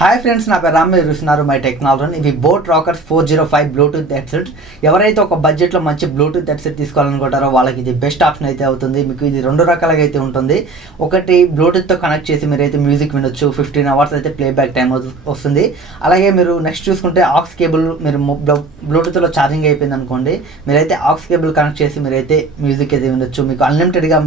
Hi friends, నా పేరు రామ్. మీరు చూస్తున్నారు మై టెక్నాలజీ. ఇవి బోట్ రockerz 405 బ్లూటూత్ హెడ్సెట్. ఎవరైతే ఒక బడ్జెట్లో మంచి బ్లూటూత్ హెడ్సెట్ తీసుకోవాలనుకుంటారో వాళ్ళకి ఇది బెస్ట్ ఆప్షన్ అయితే అవుతుంది. మీకు ఇది రెండు రకాలుగా అయితే ఉంటుంది. ఒకటి బ్లూటూత్తో కనెక్ట్ చేసి మీరైతే మ్యూజిక్ వినొచ్చు. 15 hours అయితే ప్లేబ్యాక్ టైం వస్తుంది. అలాగే మీరు నెక్స్ట్ చూసుకుంటే ఆక్స్ కేబుల్, మీరు బ్లూటూత్లో ఛార్జింగ్ అయిపోయింది అనుకోండి, మీరైతే ఆక్స్ కేబుల్ కనెక్ట్ చేసి మీరైతే మ్యూజిక్ అయితే వినొచ్చు. మీకు అన్లిమిటెడ్గా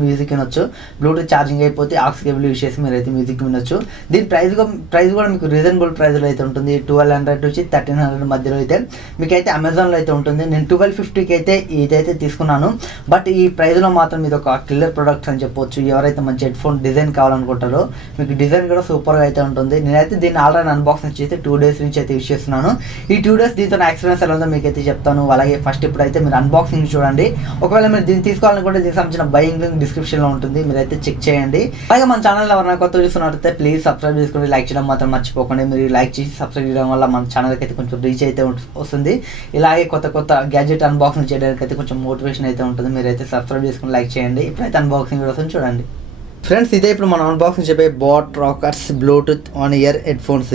మ్యూజిక్ వినొచ్చు. బ్లూటూత్ ఛార్జింగ్ అయిపోతే ఆక్స్ కేబుల్ యూజ్ చేసి మీరైతే మ్యూజిక్ వినొచ్చు. దీని ప్రైస్ కూడా మీకు రీజనబుల్ ప్రైస్లో అయితే ఉంటుంది. 1200 నుంచి 1300 మధ్యలో అయితే మీకైతే అమెజాన్లో అయితే ఉంటుంది. నేను 1250కి అయితే ఇదైతే తీసుకున్నాను. బట్ ఈ ప్రైస్లో మాత్రం ఇది ఒక కిల్లర్ ప్రొడక్ట్స్ అని చెప్పొచ్చు. ఎవరైతే మంచి హెడ్ ఫోన్ డిజైన్ కావాలనుకుంటారో మీకు డిజైన్ కూడా సూపర్గా అయితే ఉంటుంది. నేనైతే దీన్ని ఆల్రెడీ అన్బాక్సింగ్ చేసి 2 days నుంచి అయితే యూజ్ చేస్తున్నాను. ఈ 2 days దీంతో నా ఎక్స్పీరియన్స్ ఎలా ఉందో మీకైతే చెప్తాను. అలాగే ఫస్ట్ ఇప్పుడైతే మీరు అన్బాక్సింగ్ చూడండి. ఒకవేళ మీరు దీన్ని తీసుకోవాలనుకుంటే దీనికి సంబంధించిన బయింగ్ లింక్ డిస్క్రిప్షన్లో ఉంటుంది, మీరైతే చెక్ చేయండి. అలాగే మన ఛానల్ ఎవరైనా కొత్త చూస్తున్నట్లయితే ప్లీజ్ సబ్స్క్రైబ్ చేసుకోండి, లైక్ చేయడం మాత్రం మర్చిపోకండి. మీరు లైక్ చేసి సబ్స్క్రైబ్ చేయడం వల్ల మన ఛానల్కి అయితే కొంచెం రీచ్ అయితే వస్తుంది. ఇలాగే కొత్త గ్యాడ్జెట్ అన్బాక్సింగ్ చేయడానికి అయితే కొంచెం మోటివేషన్ అయితే ఉంటుంది. మీరైతే సబ్స్క్రైబ్ చేసుకుని లైక్ చేయండి. ఇప్పుడైతే అన్బాక్సింగ్ వీడియోస్ చూడండి. ఫ్రెండ్స్, ఇదే ఇప్పుడు మనం అన్బాక్సింగ్ చెప్పే boAt Rockerz Bluetooth on ear headphones.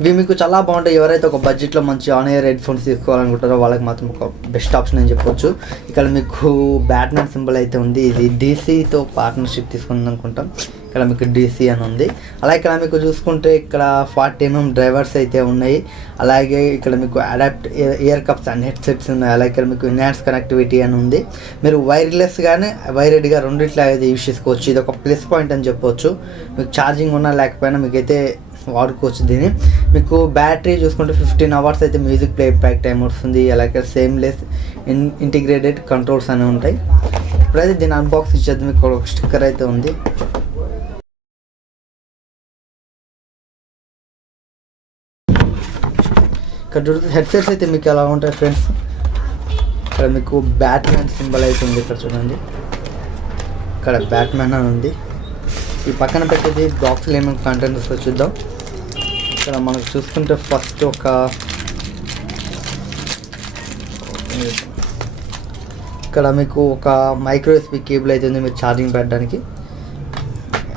ఇవి మీకు చాలా బాగుంటాయి. ఎవరైతే ఒక బడ్జెట్లో మంచి ఆన్ ఇయర్ హెడ్ ఫోన్స్ తీసుకోవాలనుకుంటారో వాళ్ళకి మాత్రం ఒక బెస్ట్ ఆప్షన్ అని చెప్పొచ్చు. ఇక్కడ మీకు బ్యాట్మ్యాన్ సింబల్ అయితే ఉంది. ఇది డీసీతో పార్ట్నర్షిప్ తీసుకుంది అనుకుంటాం. ఇక్కడ మీకు డీసీ అని ఉంది. అలాగే ఇక్కడ మీకు చూసుకుంటే ఇక్కడ 40mm డ్రైవర్స్ అయితే ఉన్నాయి. అలాగే ఇక్కడ మీకు adapt ear cups and headsets ఉన్నాయి. అలాగే ఇక్కడ మీకు ఎన్హాన్స్ కనెక్టివిటీ అని ఉంది. మీరు వైర్లెస్ కానీ వైరెడ్గా రెండిట్లా అయితే యూజ్ చేసుకోవచ్చు. ఇది ఒక ప్లస్ పాయింట్ అని చెప్పవచ్చు. మీకు ఛార్జింగ్ ఉన్నా లేకపోయినా మీకైతే వాడుకోవచ్చు దీన్ని. మీకు బ్యాటరీ చూసుకుంటే 15 hours అయితే మ్యూజిక్ ప్లే బ్యాక్ టైం వస్తుంది. అలాగే సేమ్లెస్ ఇంటిగ్రేటెడ్ కంట్రోల్స్ అనేవి ఉంటాయి. ఇప్పుడైతే దీన్ని అన్బాక్సింగ్ చేద్దాం. మీకు ఒక స్టిక్కర్ అయితే ఉంది. ఇక్కడ చూడండి హెడ్సెట్స్ అయితే మీకు ఎలా ఉంటాయి ఫ్రెండ్స్. ఇక్కడ మీకు బ్యాట్మ్యాన్ సింబల్ అయితే ఉంది. ఇక్కడ చూడండి, ఇక్కడ బ్యాట్మ్యాన్ అని ఉంది. ఈ పక్కన పెట్టేది బాక్స్లో ఏమేమి కంటెంట్ వస్తుందో చూద్దాం. ఇక్కడ మనకు చూసుకుంటే ఫస్ట్ ఇక్కడ మీకు ఒక మైక్రో USB కేబుల్ అయితే ఉంది మీరు ఛార్జింగ్ పెట్టడానికి.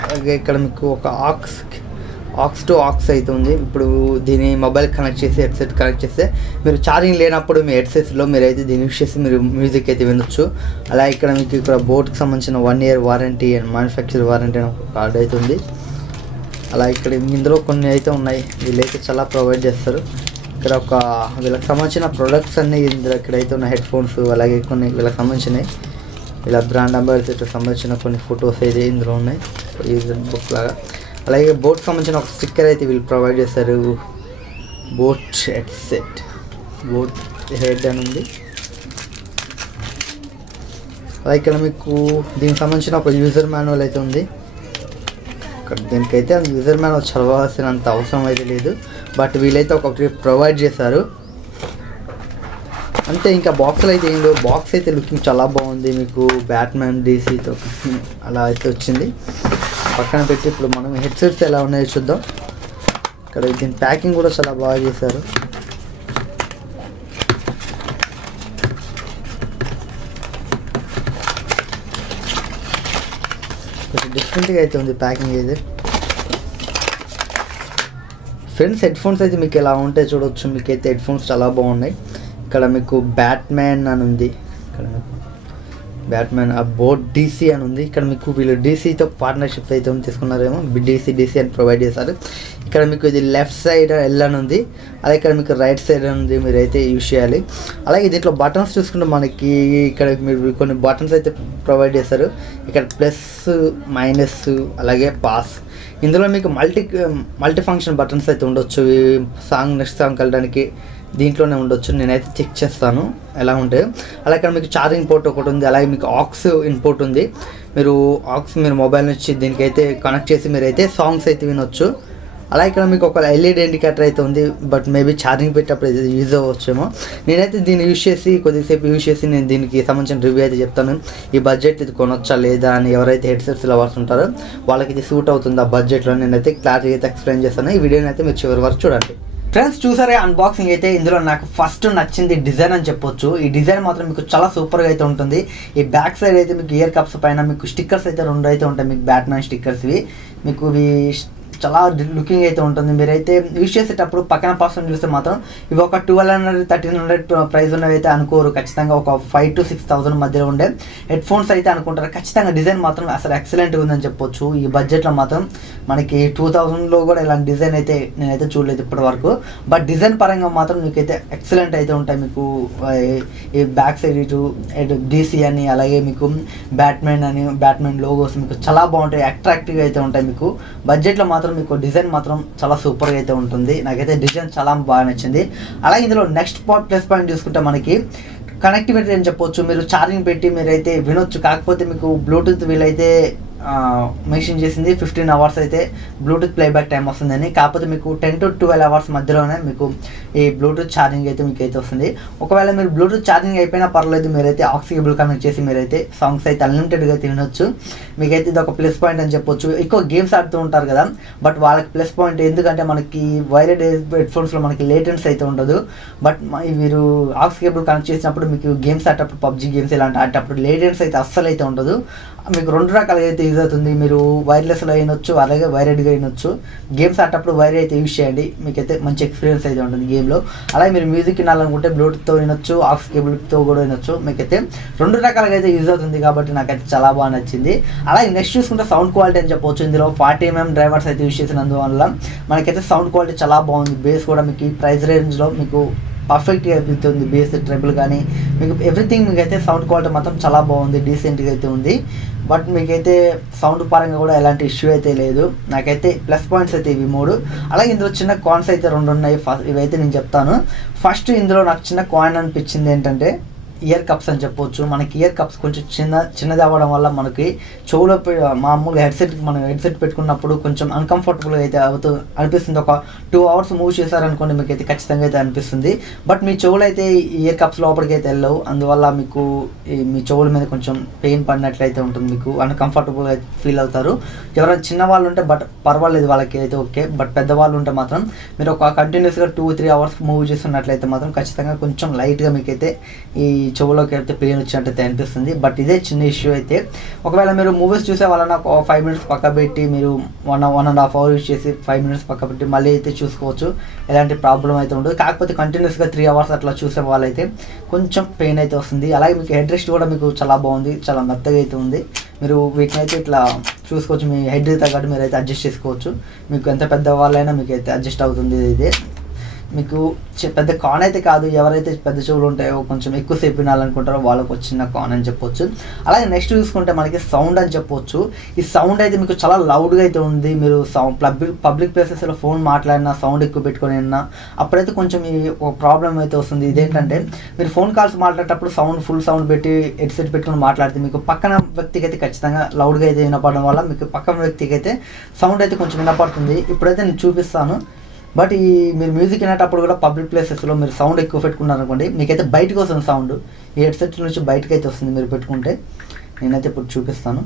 అలాగే ఇక్కడ మీకు ఒక ఆక్స్ టు ఆక్స్ అయితే ఉంది. ఇప్పుడు దీన్ని మొబైల్ కనెక్ట్ చేసి హెడ్సెట్ కనెక్ట్ చేస్తే మీరు ఛార్జింగ్ లేనప్పుడు మీ హెడ్సెట్స్లో మీరైతే దీన్ని యూస్ చేసి మీరు మ్యూజిక్ అయితే వినొచ్చు. అలాగే ఇక్కడ మీకు ఇక్కడ బోట్కి సంబంధించిన 1 year warranty and manufacture warranty అని ఒక కార్డ్ అయితే ఉంది. అలాగే ఇక్కడ ఇందులో కొన్ని అయితే ఉన్నాయి. వీళ్ళైతే చాలా ప్రొవైడ్ చేస్తారు. ఇక్కడ వీళ్ళకి సంబంధించిన ప్రొడక్ట్స్ అన్నీ ఇందులో ఇక్కడైతే ఉన్న హెడ్ ఫోన్స్, అలాగే కొన్ని వీళ్ళకి సంబంధించినవి ఇలా బ్రాండ్ అంబాసిడర్కి సంబంధించిన కొన్ని ఫొటోస్ అయితే ఇందులో ఉన్నాయి, యూజర్ బుక్ లాగా. అలాగే బోట్ సంబంధించిన ఒక స్టిక్కర్ అయితే వీళ్ళు ప్రొవైడ్ చేస్తారు. బోట్ హెడ్సెట్, బోట్ హెడ్ అని ఉంది. అలాగే ఇక్కడ మీకు దీనికి సంబంధించిన ఒక యూజర్ మాన్యువల్ అయితే ఉంది. ఇక్కడ దీనికైతే యూజర్ మాన్యువల్ చదవాల్సినంత అవసరం అయితే లేదు, బట్ వీళ్ళైతే ఒకటి ప్రొవైడ్ చేశారు అంతే. ఇంకా బాక్స్లో అయితే ఏం లేవు. బాక్స్ అయితే లుకింగ్ చాలా బాగుంది. మీకు బ్యాట్మ్యాన్ డీసీతో అలా అయితే వచ్చింది. పక్కన పెట్టి ఇప్పుడు మనం హెడ్సెట్స్ ఎలా ఉన్నాయో చూద్దాం. ఇక్కడ దీని ప్యాకింగ్ కూడా చాలా బాగా చేశారు. కొంచెం డిఫరెంట్గా అయితే ఉంది ప్యాకింగ్ అయితే. ఫ్రెండ్స్, హెడ్ ఫోన్స్ అయితే మీకు ఎలా ఉంటాయి చూడవచ్చు. మీకైతే హెడ్ ఫోన్స్ చాలా బాగున్నాయి. ఇక్కడ మీకు బ్యాట్మ్యాన్ అని ఉంది. ఇక్కడ బ్యాట్మ్యాన్ బోట్ డీసీ అని ఉంది. ఇక్కడ మీకు వీళ్ళు డీసీతో పార్ట్నర్షిప్ అయితే తీసుకున్నారేమో, డీసీ అని ప్రొవైడ్ చేశారు. ఇక్కడ మీకు ఇది లెఫ్ట్ సైడ్ ఎల్ అని ఉంది. అలాగే ఇక్కడ మీకు రైట్ సైడ్ అని ఉంది, మీరైతే యూజ్ చేయాలి. అలాగే దీంట్లో బటన్స్ చూసుకుంటే మనకి ఇక్కడ మీరు కొన్ని బటన్స్ అయితే ప్రొవైడ్ చేశారు. ఇక్కడ ప్లస్, మైనస్, అలాగే పాస్. ఇందులో మీకు మల్టీ ఫంక్షన్ బటన్స్ అయితే ఉండొచ్చు. నెక్స్ట్ సాంగ్ వెళ్ళడానికి దీంట్లోనే ఉండొచ్చు. నేనైతే చెక్ చేస్తాను ఎలా ఉంటాయో. అలాగే ఇక్కడ మీకు ఛార్జింగ్ పోర్ట్ ఒకటి ఉంది. అలాగే మీకు ఆక్స్ ఇన్పుట్ ఉంది. మీరు మొబైల్ నుంచి దీనికైతే కనెక్ట్ చేసి మీరైతే సాంగ్స్ అయితే వినొచ్చు. అలాగే ఇక్కడ మీకు ఒక LED ఇండికేటర్ అయితే ఉంది. బట్ మేబీ ఛార్జింగ్ పెట్టేటప్పుడు అయితే యూజ్ అవ్వచ్చేమో. నేనైతే దీన్ని కొద్దిసేపు యూజ్ చేసి నేను దీనికి సంబంధించిన రివ్యూ అయితే చెప్తాను. ఈ బడ్జెట్ ఇది కొనొచ్చా లేదా అని ఎవరైతే హెడ్సెట్స్ లవర్స్ ఉంటారో వాళ్ళకి ఇది సూట్ అవుతుంది ఆ బడ్జెట్లో నేనైతే క్లారిటీ అయితే ఎక్స్ప్లెయిన్ చేస్తాను. ఈ వీడియోని అయితే మీరు చివరి వరకు చూడండి. ఫ్రెండ్స్, చూసారే అన్బాక్సింగ్ అయితే. ఇందులో నాకు ఫస్ట్ నచ్చింది డిజైన్ అని చెప్పొచ్చు. ఈ డిజైన్ మాత్రం మీకు చాలా సూపర్గా అయితే ఉంటుంది. ఈ బ్యాక్ సైడ్ అయితే మీకు ఇయర్ కప్స్ పైన మీకు స్టిక్కర్స్ అయితే 2 అయితే ఉంటాయి. మీకు బ్యాట్మ్యాన్ స్టిక్కర్స్ మీకు ఇవి చాలా లుకింగ్ అయితే ఉంటుంది. మీరైతే యూజ్ చేసేటప్పుడు పక్కన పర్సన్ చూస్తే మాత్రం ఇవి ఒక 1200 1300 ప్రైస్ ఉన్నవి అయితే అనుకోరు. ఖచ్చితంగా ఒక 5,000 to 6,000 మధ్యలో ఉండే హెడ్ ఫోన్స్ అయితే అనుకుంటారు. ఖచ్చితంగా డిజైన్ మాత్రం అసలు ఎక్సలెంట్గా ఉందని చెప్పొచ్చు. ఈ బడ్జెట్లో మాత్రం మనకి 2000లో కూడా ఇలాంటి డిజైన్ అయితే నేనైతే చూడలేదు ఇప్పటి వరకు. బట్ డిజైన్ పరంగా మాత్రం మీకైతే ఎక్సలెంట్ అయితే ఉంటాయి. మీకు ఈ బ్యాక్ సైడ్ ఇటు DC అని, అలాగే మీకు బ్యాట్మెన్ లోగోస్ మీకు చాలా బాగుంటాయి, అట్రాక్టివ్గా అయితే ఉంటాయి. మీకు బడ్జెట్లో మాత్రం మీకు డిజైన్ మాత్రం చాలా సూపర్గా అయితే ఉంటుంది. నాకైతే డిజైన్ చాలా బాగా నచ్చింది. అలాగే ఇందులో నెక్స్ట్ ప్లస్ పాయింట్ చూసుకుంటే మనకి కనెక్టివిటీ అని చెప్పొచ్చు. మీరు ఛార్జింగ్ పెట్టి మీరైతే వినొచ్చు. కాకపోతే మీకు బ్లూటూత్ వీలైతే మెన్షన్ చేసింది 15 hours అయితే బ్లూటూత్ ప్లేబ్యాక్ టైం వస్తుందని. కాకపోతే మీకు 10 to 12 hours మధ్యలోనే మీకు ఈ బ్లూటూత్ ఛార్జింగ్ అయితే మీకు అయితే వస్తుంది. ఒకవేళ మీరు బ్లూటూత్ ఛార్జింగ్ అయిపోయినా పర్లేదు, మీరైతే ఆక్స్ కేబుల్ కనెక్ట్ చేసి మీరైతే సాంగ్స్ అయితే అన్లిమిటెడ్గా అయితే వినొచ్చు. మీకైతే ఇది ఒక ప్లస్ పాయింట్ అని చెప్పొచ్చు. ఎక్కువ గేమ్స్ ఆడుతూ ఉంటారు కదా, బట్ వాళ్ళకి ప్లస్ పాయింట్. ఎందుకంటే మనకి వైర్డ్ హెడ్ఫోన్స్లో మనకి లేటెన్స్ అయితే ఉండదు. బట్ మీరు ఆక్స్ కేబుల్ కనెక్ట్ చేసినప్పుడు మీకు గేమ్స్ ఆడేటప్పుడు, పబ్జీ గేమ్స్ ఇలాంటి ఆడేటప్పుడు లేటెన్స్ అయితే అస్సలు అయితే ఉండదు. మీకు 2 రకాలుగా అయితే యూజ్ అవుతుంది. మీరు వైర్లెస్లో అయినొచ్చు, అలాగే వైరెడ్గా అయినొచ్చు. గేమ్స్ ఆడేటప్పుడు వైర్ అయితే యూజ్ చేయండి, మీకైతే మంచి ఎక్స్పీరియన్స్ అయితే ఉంటుంది గేమ్లో. అలాగే మీరు మ్యూజిక్ వినాలనుకుంటే బ్లూటూత్తో వినొచ్చు, ఆక్స్ కేబుల్తో కూడా వినొచ్చు. మీకైతే 2 రకాలుగా అయితే యూజ్ అవుతుంది కాబట్టి నాకైతే చాలా బాగా నచ్చింది. అలాగే నెక్స్ట్ చూసుకుంటే సౌండ్ క్వాలిటీ అని చెప్పవచ్చు. ఇందులో 40mm డ్రైవర్స్ అయితే యూజ్ చేసినందువల్ల మనకైతే సౌండ్ క్వాలిటీ చాలా బాగుంది. బేస్ కూడా మీకు ఈ ప్రైస్ రేంజ్లో మీకు పర్ఫెక్ట్గా వెళ్తుంది. బేస్ ట్రిబుల్ కానీ మీకు ఎవ్రీథింగ్ మీకైతే సౌండ్ క్వాలిటీ మాత్రం చాలా బాగుంది, డీసెంట్గా అయితే ఉంది. బట్ మీకైతే సౌండ్ పరంగా కూడా ఎలాంటి ఇష్యూ అయితే లేదు. నాకైతే ప్లస్ పాయింట్స్ అయితే ఇవి 3. అలాగే ఇందులో చిన్న కాయిన్స్ అయితే 2 ఉన్నాయి. ఇవైతే నేను చెప్తాను. ఫస్ట్ ఇందులో నాకు చిన్న కాయిన్ అనిపించింది ఏంటంటే ఇయర్ కప్స్ అని చెప్పొచ్చు. మనకి ఇయర్ కప్స్ కొంచెం చిన్నది అవ్వడం వల్ల మనకి చెవులో మామూలుగా మనం హెడ్సెట్ పెట్టుకున్నప్పుడు కొంచెం అన్కంఫర్టబుల్గా అయితే అనిపిస్తుంది. ఒక 2 hours మూవ్ చేశారనుకోండి మీకు అయితే ఖచ్చితంగా అయితే అనిపిస్తుంది. బట్ మీ చెవులు అయితే ఇయర్ కప్స్ లోపలికి అయితే వెళ్ళవు. అందువల్ల మీకు మీ చెవుల మీద కొంచెం పెయిన్ పడినట్లయితే ఉంటుంది, మీకు అన్కంఫర్టబుల్గా ఫీల్ అవుతారు. ఎవరైనా చిన్న వాళ్ళు ఉంటే బట్ పర్వాలేదు, వాళ్ళకి అయితే ఓకే. బట్ పెద్దవాళ్ళు ఉంటే మాత్రం మీరు ఒక కంటిన్యూస్గా 2-3 hours మూవ్ చేస్తున్నట్లయితే మాత్రం ఖచ్చితంగా కొంచెం లైట్గా మీకైతే ఈ చెవులోకి అయితే పెయిన్ వచ్చినట్టయితే అనిపిస్తుంది. బట్ ఇదే చిన్న ఇష్యూ అయితే. ఒకవేళ మీరు మూవీస్ చూసే వాళ్ళని ఒక 5 minutes పక్క పెట్టి మీరు 1.5 hours యూజ్ చేసి 5 minutes పక్క పెట్టి మళ్ళీ అయితే చూసుకోవచ్చు, ఎలాంటి ప్రాబ్లం అయితే ఉండదు. కాకపోతే కంటిన్యూస్గా 3 hours అట్లా చూసే వాళ్ళైతే కొంచెం పెయిన్ అయితే వస్తుంది. అలాగే మీకు హెడ్ రెస్ట్ కూడా మీకు చాలా బాగుంది, చాలా మెత్తగా అయితే ఉంది. మీరు వీటిని అయితే ఇట్లా చూసుకోవచ్చు, మీ హెడ్ తగ్గట్టు మీరు అయితే అడ్జస్ట్ చేసుకోవచ్చు. మీకు ఎంత పెద్ద వాళ్ళైనా మీకు అయితే అడ్జస్ట్ అవుతుంది. ఇది మీకు పెద్ద కాన్ అయితే కాదు. ఎవరైతే పెద్ద చెవులు ఉంటాయో కొంచెం ఎక్కువసేపు వినాలనుకుంటారో వాళ్ళకు వచ్చిన కాన్ అని చెప్పొచ్చు. అలాగే నెక్స్ట్ చూసుకుంటే మనకి సౌండ్ అని చెప్పొచ్చు. ఈ సౌండ్ అయితే మీకు చాలా లౌడ్గా అయితే ఉంది. మీరు పబ్లిక్ ప్లేసెస్లో ఫోన్ మాట్లాడినా, సౌండ్ ఎక్కువ పెట్టుకొని విన్నా అప్పుడైతే కొంచెం ఈ ఒక ప్రాబ్లం అయితే వస్తుంది. ఇదేంటంటే మీరు ఫోన్ కాల్స్ మాట్లాడేటప్పుడు ఫుల్ సౌండ్ పెట్టి హెడ్సెట్ పెట్టుకొని మాట్లాడితే మీకు పక్కన వ్యక్తికి అయితే ఖచ్చితంగా లౌడ్గా అయితే వినపడడం వల్ల మీకు పక్కన వ్యక్తికి అయితే సౌండ్ అయితే కొంచెం వినపడుతుంది. ఇప్పుడైతే నేను చూపిస్తాను. బట్ మీరు మ్యూజిక్ వినేటప్పుడు కూడా పబ్లిక్ ప్లేసెస్లో మీరు సౌండ్ ఎక్కువ పెట్టుకున్నారనుకోండి, మీకైతే బయటకు వస్తుంది సౌండ్. ఈ హెడ్సెట్ నుంచి బయటకు అయితే వస్తుంది మీరు పెట్టుకుంటే. నేనైతే ఇప్పుడు చూపిస్తాను.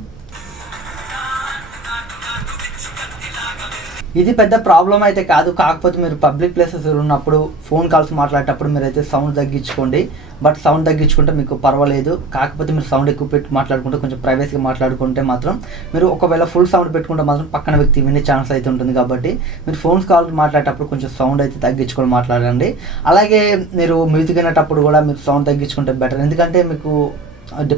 ఇది పెద్ద ప్రాబ్లం అయితే కాదు. కాకపోతే మీరు పబ్లిక్ ప్లేసెస్ ఉన్నప్పుడు ఫోన్ కాల్స్ మాట్లాడేటప్పుడు మీరైతే సౌండ్ తగ్గించుకోండి. బట్ సౌండ్ తగ్గించుకుంటే మీకు పర్వాలేదు. కాకపోతే మీరు సౌండ్ ఎక్కువ పెట్టి మాట్లాడుకుంటే, కొంచెం ప్రైవసీగా మాట్లాడుకుంటే మాత్రం మీరు ఒకవేళ ఫుల్ సౌండ్ పెట్టుకుంటే మాత్రం పక్కన వ్యక్తి వినే ఛాన్స్ అయితే ఉంటుంది. కాబట్టి మీరు ఫోన్ కాల్ మాట్లాడేటప్పుడు కొంచెం సౌండ్ అయితే తగ్గించుకొని మాట్లాడండి. అలాగే మీరు మ్యూజిక్ వినేటప్పుడు కూడా మీరు సౌండ్ తగ్గించుకుంటే బెటర్. ఎందుకంటే మీకు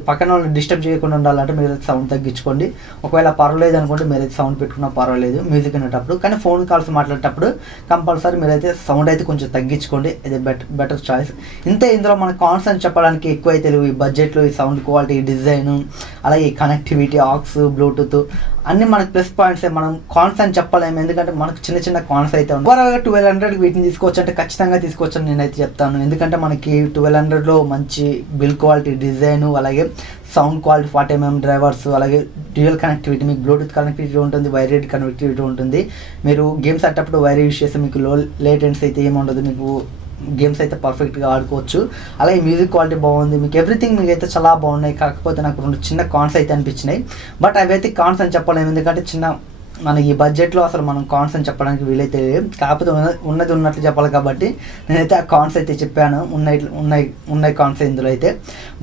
పక్కన వాళ్ళు డిస్టర్బ్ చేయకుండా ఉండాలంటే మీరు సౌండ్ తగ్గించుకోండి. ఒకవేళ పర్వాలేదు అనుకుంటే మీరైతే సౌండ్ పెట్టుకున్నా పర్వాలేదు మ్యూజిక్ వినేటప్పుడు. కానీ ఫోన్ కాల్స్ మాట్లాడేటప్పుడు కంపల్సరీ మీరైతే సౌండ్ అయితే కొంచెం తగ్గించుకోండి. ఇది బెటర్ చాయిస్. ఇంతే. ఇందులో మన కాన్స్ అని చెప్పడానికి ఎక్కువ అయితే లేవు. ఈ బడ్జెట్లో ఈ సౌండ్ క్వాలిటీ, డిజైన్, అలాగే కనెక్టివిటీ, ఆక్స్, బ్లూటూత్ అన్నీ మనకు ప్లస్ పాయింట్సే. మనం కాన్స్ అని చెప్పలేము, ఎందుకంటే మనకు చిన్న కాన్స్ అయితే ఉన్నాయి. ఓవరాల్గా 1200 వీటిని తీసుకోవచ్చు అంటే ఖచ్చితంగా తీసుకోవచ్చు అని నేనైతే చెప్తాను. ఎందుకంటే మనకి 1200లో మంచి బిల్ క్వాలిటీ, డిజైన్, అలాగే సౌండ్ క్వాలిటీ, 40mm డ్రైవర్స్, అలాగే డ్యూయల్ కనెక్టివిటీ, మీకు బ్లూటూత్ కనెక్టివిటీ ఉంటుంది, వైర్డ్ కనెక్టివిటీ ఉంటుంది. మీరు గేమ్స్ ఆడేటప్పుడు వైర్ యూజ్ చేస్తే మీకు లో లేటెన్స్ అయితే ఏమి ఉండదు. మీకు గేమ్స్ అయితే పర్ఫెక్ట్గా ఆడుకోవచ్చు. అలాగే మ్యూజిక్ క్వాలిటీ బాగుంది. మీకు ఎవ్రీథింగ్ మీకు అయితే చాలా బాగున్నాయి. కాకపోతే నాకు 2 చిన్న కాన్స్ అయితే అనిపించినాయి. బట్ అవి అయితే కాన్స్ అని చెప్పలేము, ఎందుకంటే మన ఈ బడ్జెట్లో అసలు మనం కాన్స్ అని చెప్పడానికి వీలైతే లేదు. కాకపోతే ఉన్నది ఉన్నట్లు చెప్పాలి కాబట్టి నేనైతే ఆ కాన్స్ అయితే చెప్పాను. ఉన్నాయి కాన్స్ ఇందులో అయితే.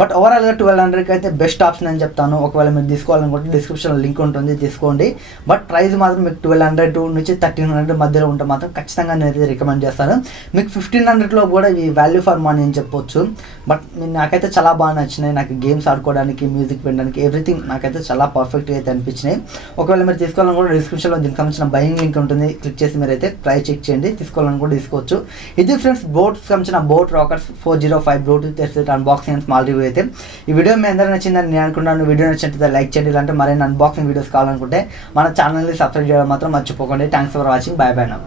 బట్ ఓవరాల్గా 1200కి అయితే బెస్ట్ ఆప్షన్ అని చెప్తాను. ఒకవేళ మీరు తీసుకోవాలనుకుంటే డిస్క్రిప్షన్లో లింక్ ఉంటుంది, తీసుకోండి. బట్ ప్రైస్ మాత్రం మీకు 1200 నుంచి 1300 మధ్యలో ఉంటే మాత్రం ఖచ్చితంగా నేను రికమెండ్ చేస్తాను. మీకు 1500లో కూడా ఈ వాల్యూ ఫర్ మనీ అని చెప్పొచ్చు. బట్ నాకైతే చాలా బాగా నచ్చినాయి. నాకు గేమ్స్ ఆడుకోవడానికి, మ్యూజిక్ వినడానికి, ఎవ్రీథింగ్ నాకైతే చాలా పర్ఫెక్ట్గా అయితే అనిపించినాయి. ఒకవేళ మీరు తీసుకోవాలనుకుంటే డిస్క్రిప్షన్లో దీనికి సంబంధించిన బయింగ్ లింక్ ఉంటుంది, క్లిక్ చేసి మీరైతే ప్రైస్ చెక్ చేయండి, తీసుకోవాలనుకుంటే తీసుకోవచ్చు. ఇది ఫ్రెండ్స్ సంబంధించిన boat rockers 405 Bluetooth headset unboxing and small review అయితే. ఈ వీడియో మీ అందరూ నచ్చిందని నేను అనుకుంటున్నాను. వీడియో నచ్చినట్లయితే లైక్ చేయండి. ఇలాంటి మరిన్ని అన్బాక్సింగ్ వీడియోస్ కావాలనుకుంటే మన ఛానల్ని సబ్స్క్రైబ్ చేయడం మాత్రం మర్చిపోకండి. Thanks for watching. By by now.